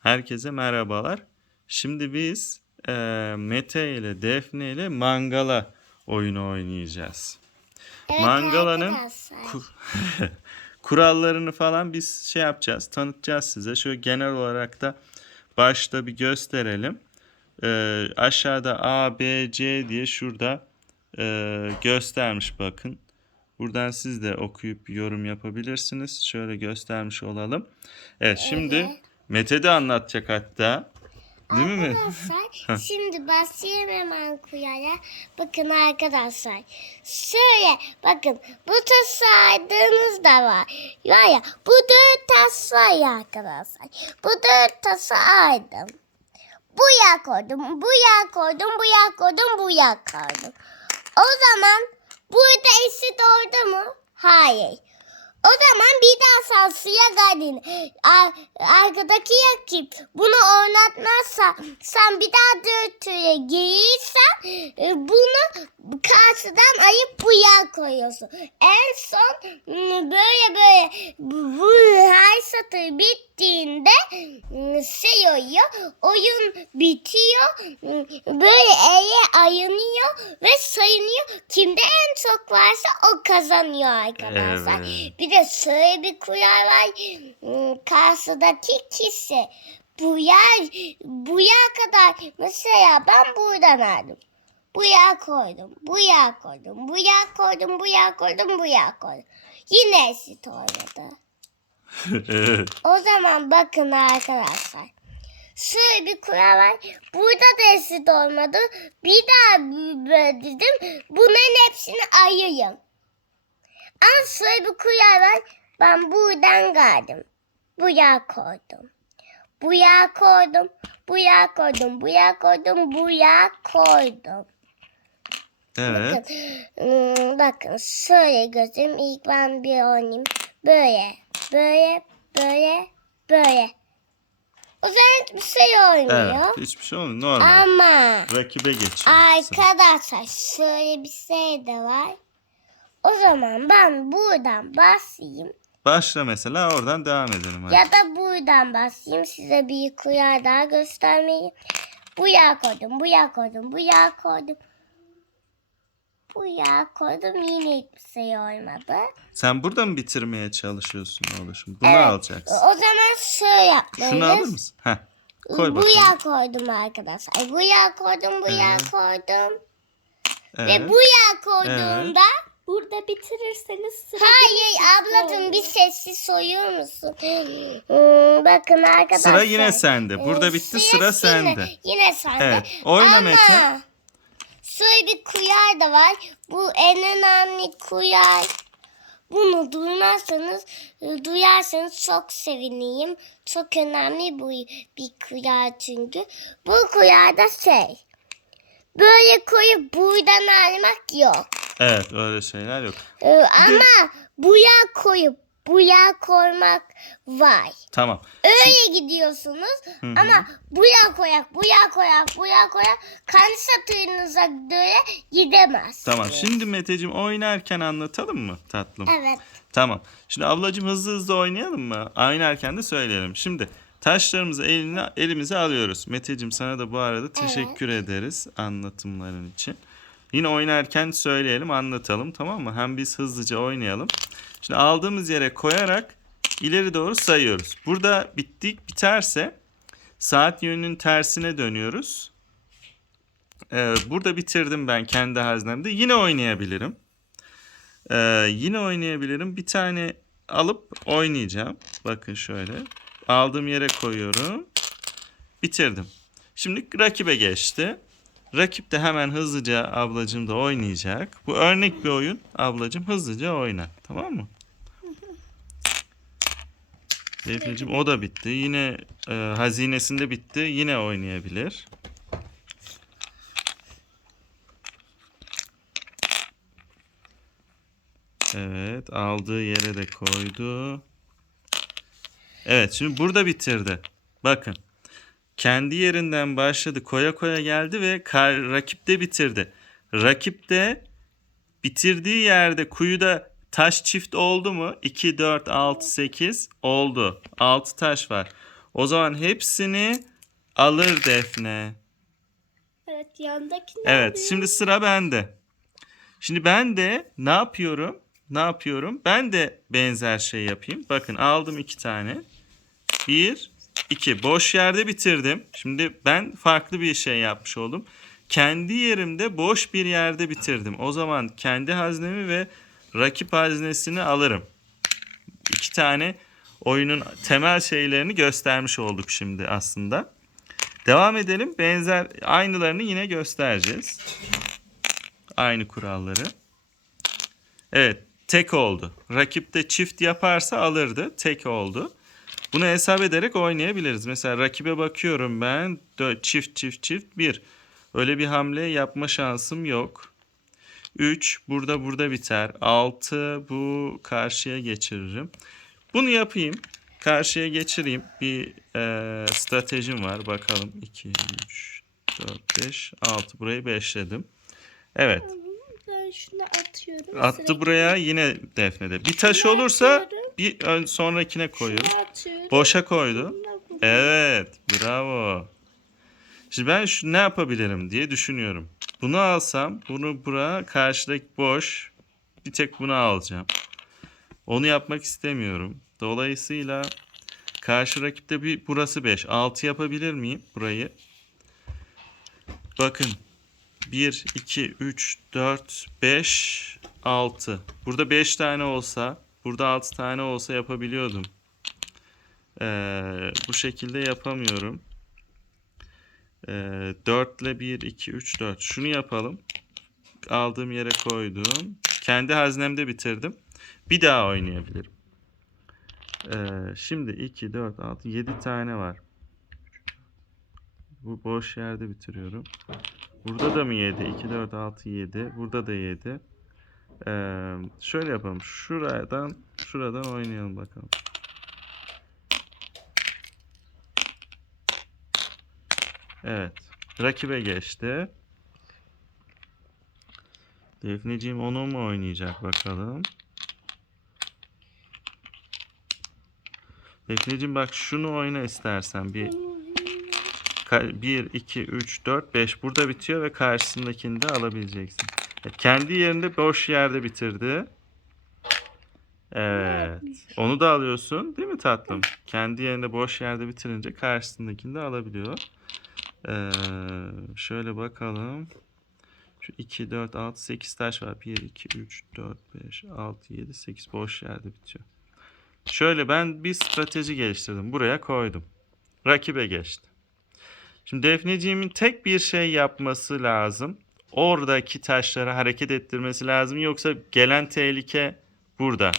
Herkese merhabalar. Şimdi biz eee, Mete ile Defne ile Mangala oyunu oynayacağız. Evet Mangalanın kurallarını falan biz şey yapacağız, tanıtacağız size. Şöyle genel olarak da başta bir gösterelim. Eee, aşağıda A, B, C diye şurada eee, göstermiş bakın. Buradan siz de okuyup yorum yapabilirsiniz. Şöyle göstermiş olalım. Evet şimdi Evet. Mete de anlatacak hatta. Değil mi? Arkadaşlar şimdi başlayayım hemen kuyaya. Bakın arkadaşlar. Şöyle bakın bu tas saydığınız da var. Ya ya bu dört tas var ya arkadaşlar. Bu dört tası aydım. Bu yer koydum, bu yer koydum, bu yer koydum, bu yer koydum. O zaman burada eşit oldu mu? Hayır. O zaman bir daha sansıya geldin. Ar- arkadaki rakip bunu oynatmazsa sen bir daha dörtüye girirsen e, bunu karşıdan ayıp bu yer koyuyorsun. En son böyle böyle bu, her satır bittiğinde şey oluyor. Oyun bitiyor. Böyle eye ayınıyor ve sayınıyor. Kimde en çok varsa o kazanıyor arkadaşlar. Evet. Bir de şöyle bir kural var. Hmm, Karşıdaki kişi bu yer, bu yer kadar mesela ben buradan aldım. Bu yer koydum, bu yer koydum, bu yer koydum, bu yer koydum, bu yer koydum. Yine eşit oynadı. evet. O zaman bakın arkadaşlar. Şöyle bir kural var. Burada da eşit olmadı. Bir daha dedim. Bunların hepsini ayırın. Ama şöyle bir kural var. Ben buradan geldim. Buraya koydum. Buraya koydum. Buraya koydum. Buraya koydum. Buraya koydum. Evet. Bakın, hmm, bakın şöyle gözüm. İlk ben bir oynayayım. Böyle, böyle, böyle, böyle. O zaman hiçbir şey olmuyor. Evet. Hiçbir şey olmuyor. Normal. Ama Rakibe geçiyor. arkadaşlar şöyle bir şey de var. O zaman ben buradan basayım Başla mesela oradan devam edelim. Hadi. ya da buradan basayım size bir kurar daha göstermeyi. Buraya koydum, buraya koydum, buraya koydum. Buraya koydum yine hiçbir şey olmadı. Sen burada mı bitirmeye çalışıyorsun oğlum? Bunu Evet, alacaksın. O zaman şöyle yapmalıyız. Şunu alır mısın? Heh. Koy bakalım. Buraya koydum arkadaşlar. Buraya koydum, buraya Evet. koydum. Evet. Ve buraya koyduğumda Burada bitirirseniz sıra Hayır ablacığım bir sessiz soyuyor musun? Hmm, bakın arkadaşlar. Sıra yine sende. Burada Ee, bitti, sıra yine- sende. Yine sende. Evet, oyna Ama Mete. şöyle bir kuyar da var. Bu en önemli kuyar. Bunu duymazsanız, e, duyarsanız çok sevineyim. Çok önemli bu bir kuyar çünkü. Bu kuyarda şey, böyle koyup buradan almak yok. Evet öyle şeyler yok. Ee, ama buya koyup buya koymak var. Tamam. Öyle gidiyorsunuz Hı hı. ama buya koyak, buya koyak, buya koyak kendi satırınıza göre gidemez. Tamam. Şimdi Meteciğim oynarken anlatalım mı tatlım? Evet. Tamam. Şimdi ablacığım hızlı hızlı oynayalım mı? Oynarken de söyleyelim. Şimdi taşlarımızı eline, elimize alıyoruz. Meteciğim sana da bu arada teşekkür ederiz anlatımların için. Yine oynarken söyleyelim, anlatalım tamam mı? Hem biz hızlıca oynayalım. Şimdi aldığımız yere koyarak ileri doğru sayıyoruz. Burada bittik biterse saat yönünün tersine dönüyoruz. Ee, burada bitirdim ben kendi haznemde. Yine oynayabilirim. Ee, yine oynayabilirim. Bir tane alıp oynayacağım. Bakın şöyle. Aldığım yere koyuyorum. Bitirdim. Şimdi rakibe geçti. Rakip de hemen hızlıca ablacım da oynayacak. Bu örnek bir oyun. Ablacım hızlıca oyna. Tamam mı? Defneciğim o da bitti. Yine e, hazinesinde bitti. Yine oynayabilir. Evet, aldığı yere de koydu. Evet, şimdi burada bitirdi. Bakın. Kendi yerinden başladı, koya koya geldi ve kar, rakip de bitirdi. Rakip de bitirdiği yerde kuyuda taş çift oldu mu? 2, 4, 6, 8 oldu. 6 taş var. O zaman hepsini alır Defne. Evet yandaki Evet, şimdi sıra bende. Şimdi ben de ne yapıyorum? Ne yapıyorum? Ben de benzer şey yapayım. Bakın aldım iki tane. Bir, iki. Boş yerde bitirdim. Şimdi ben farklı bir şey yapmış oldum. Kendi yerimde boş bir yerde bitirdim. O zaman kendi haznemi ve rakip haznesini alırım. İki tane oyunun temel şeylerini göstermiş olduk şimdi aslında. Devam edelim. Benzer aynılarını yine göstereceğiz. Aynı kuralları. Evet, tek oldu. Rakip de çift yaparsa alırdı. Tek oldu. Bunu hesap ederek oynayabiliriz. Mesela rakibe bakıyorum ben. Çift çift çift bir. Öyle bir hamle yapma şansım yok. 3 burada burada biter. 6 bu karşıya geçiririm. Bunu yapayım. Karşıya geçireyim. Bir e, stratejim var. Bakalım. 2, 3, 4, 5, 6. Burayı 5'ledim. Evet. Ben şunu atıyorum. Attı Sıra- buraya yine defnede. Bir taş olursa. Bir ön sonrakine koyuyor. Şunu atıyorum. Boşa koydu. Bununla bunu- Evet, bravo. Şimdi ben şu ne yapabilirim diye düşünüyorum. Bunu alsam, bunu bura karşıdaki boş. Bir tek bunu alacağım. Onu yapmak istemiyorum. Dolayısıyla karşı rakipte bir burası 5. 6 yapabilir miyim burayı? Bakın. 1, 2, 3, 4, 5, 6. Burada 5 tane olsa, burada 6 tane olsa yapabiliyordum. Ee, bu şekilde yapamıyorum. Ee, 4 ile 1, 2, 3, 4. Şunu yapalım. Aldığım yere koydum. Kendi haznemde bitirdim. Bir daha oynayabilirim. Ee, şimdi 2, 4, 6, 7 tane var. Bu boş yerde bitiriyorum. Burada da mı 7? 2, 4, 6, 7. Burada da 7. Ee, şöyle yapalım. Şuradan, şuradan oynayalım bakalım. Evet. Rakibe geçti. Defneciğim onu mu oynayacak bakalım. Defneciğim bak şunu oyna istersen. Bir, 1, 2, 3, 4, 5 burada bitiyor ve karşısındakini de alabileceksin. Kendi yerinde boş yerde bitirdi. Evet. Onu da alıyorsun değil mi tatlım? Kendi yerinde boş yerde bitirince karşısındakini de alabiliyor. Ee, şöyle bakalım. Şu 2, 4, 6, 8 taş var. 1, 2, 3, 4, 5, 6, 7, 8 boş yerde bitiyor. Şöyle ben bir strateji geliştirdim. Buraya koydum. Rakibe geçti. Şimdi Defneciğimin tek bir şey yapması lazım. Oradaki taşları hareket ettirmesi lazım. Yoksa gelen tehlike burada.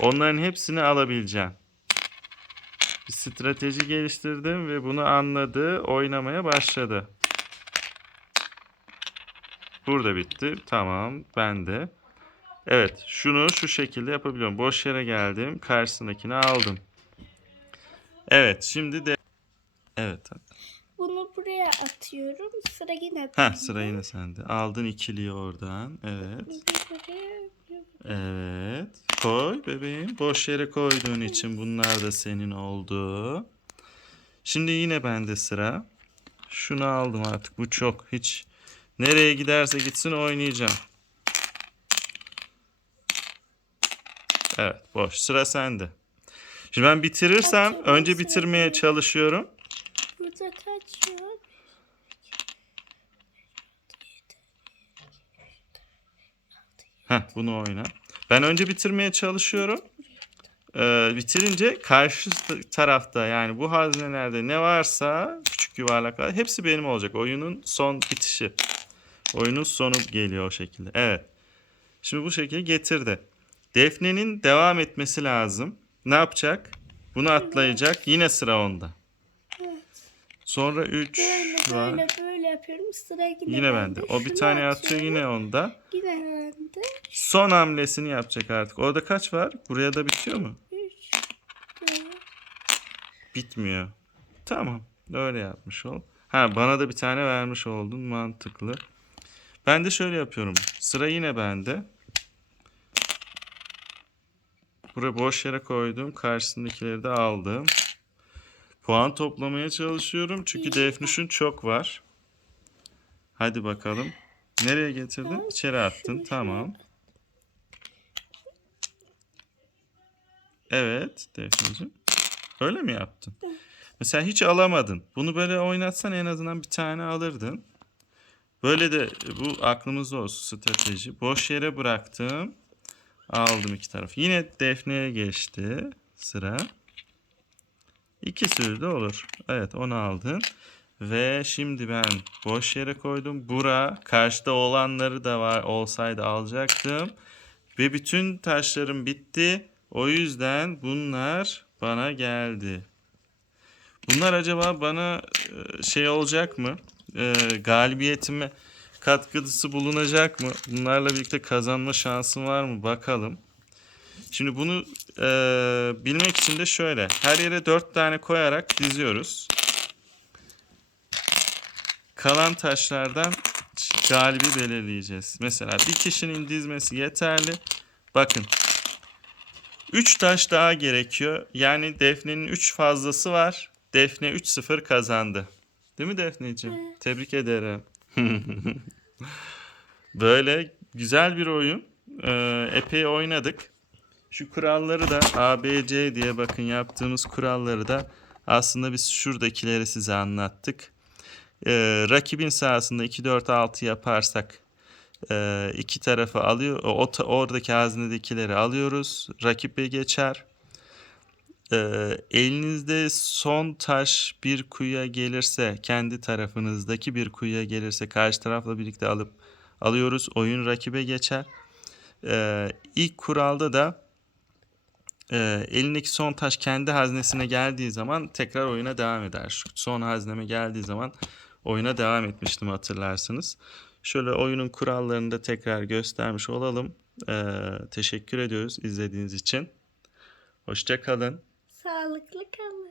Onların hepsini alabileceğim. Bir strateji geliştirdim ve bunu anladı. Oynamaya başladı. Burada bitti. Tamam. Ben de. Evet. Şunu şu şekilde yapabiliyorum. Boş yere geldim. Karşısındakini aldım. Evet. Şimdi de... Evet. Bunu buraya atıyorum. Sıra yine Ha sıra yine sende. Aldın ikiliyi oradan. Evet. Evet. Koy bebeğim. Boş yere koyduğun için bunlar da senin oldu. Şimdi yine bende sıra. Şunu aldım artık. Bu çok. Hiç nereye giderse gitsin oynayacağım. Evet. Boş. Sıra sende. Şimdi ben bitirirsem önce bitirmeye çalışıyorum. Burada kaç? Heh, bunu oyna. Ben önce bitirmeye çalışıyorum. Ee, bitirince karşı tarafta yani bu haznelerde ne varsa küçük yuvarlaklar hepsi benim olacak. Oyunun son bitişi. Oyunun sonu geliyor o şekilde. Evet. Şimdi bu şekilde getirdi. Defne'nin devam etmesi lazım. Ne yapacak? Bunu atlayacak. Yine sıra onda. Sonra 3 Böyle var. böyle böyle yapıyorum. Sıra yine, Yine bende. O bir tane atıyor yine onda. Yine bende. Son hamlesini yapacak artık. Orada kaç var? Buraya da bitiyor mu? 3 böyle. Bitmiyor. Tamam. Öyle yapmış ol. Ha bana da bir tane vermiş oldun. Mantıklı. Ben de şöyle yapıyorum. Sıra yine bende. Buraya boş yere koydum. Karşısındakileri de aldım. Puan toplamaya çalışıyorum çünkü Defnuş'un çok var. Hadi bakalım. Nereye getirdin? İçeri attın. Tamam. Evet Defne'cim. Öyle mi yaptın? Mesela hiç alamadın. Bunu böyle oynatsan en azından bir tane alırdın. Böyle de bu aklımızda olsun strateji. Boş yere bıraktım. Aldım iki taraf. Yine Defne'ye geçti sıra. İki sürü de olur. Evet onu aldın. Ve şimdi ben boş yere koydum. Bura karşıda olanları da var olsaydı alacaktım. Ve bütün taşlarım bitti. O yüzden bunlar bana geldi. Bunlar acaba bana e, şey olacak mı? E, galibiyetime katkısı bulunacak mı? Bunlarla birlikte kazanma şansım var mı? Bakalım. Şimdi bunu e, bilmek için de şöyle. Her yere dört tane koyarak diziyoruz. Kalan taşlardan galibi belirleyeceğiz. Mesela bir kişinin dizmesi yeterli. Bakın. 3 taş daha gerekiyor. Yani Defne'nin 3 fazlası var. Defne 3-0 kazandı. Değil mi Defneciğim? Tebrik ederim. Böyle güzel bir oyun. Ee, epey oynadık. Şu kuralları da ABC diye bakın yaptığımız kuralları da aslında biz şuradakileri size anlattık. Ee, rakibin sahasında 2-4-6 yaparsak e, iki tarafı alıyor. O, oradaki haznedekileri alıyoruz. Rakibe geçer. Ee, elinizde son taş bir kuyuya gelirse kendi tarafınızdaki bir kuyuya gelirse karşı tarafla birlikte alıp alıyoruz. Oyun rakibe geçer. Ee, ilk kuralda da e, elindeki son taş kendi haznesine geldiği zaman tekrar oyuna devam eder. Son hazneme geldiği zaman oyuna devam etmiştim hatırlarsınız. Şöyle oyunun kurallarını da tekrar göstermiş olalım. Ee, teşekkür ediyoruz izlediğiniz için. Hoşça kalın. Sağlıklı kalın.